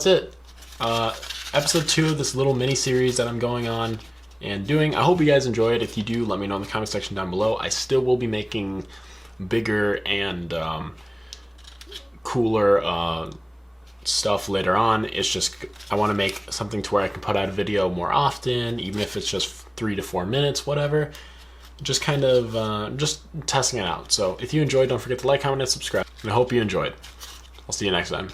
that's it. Episode 2 of this little mini series that I'm going on and doing. I hope you guys enjoy it. If you do, let me know in the comment section down below. I still will be making bigger and cooler stuff later on. It's just I want to make something to where I can put out a video more often, even if it's just 3 to 4 minutes, whatever. Just kind of just testing it out. So if you enjoyed, don't forget to like, comment, and subscribe. And I hope you enjoyed. I'll see you next time.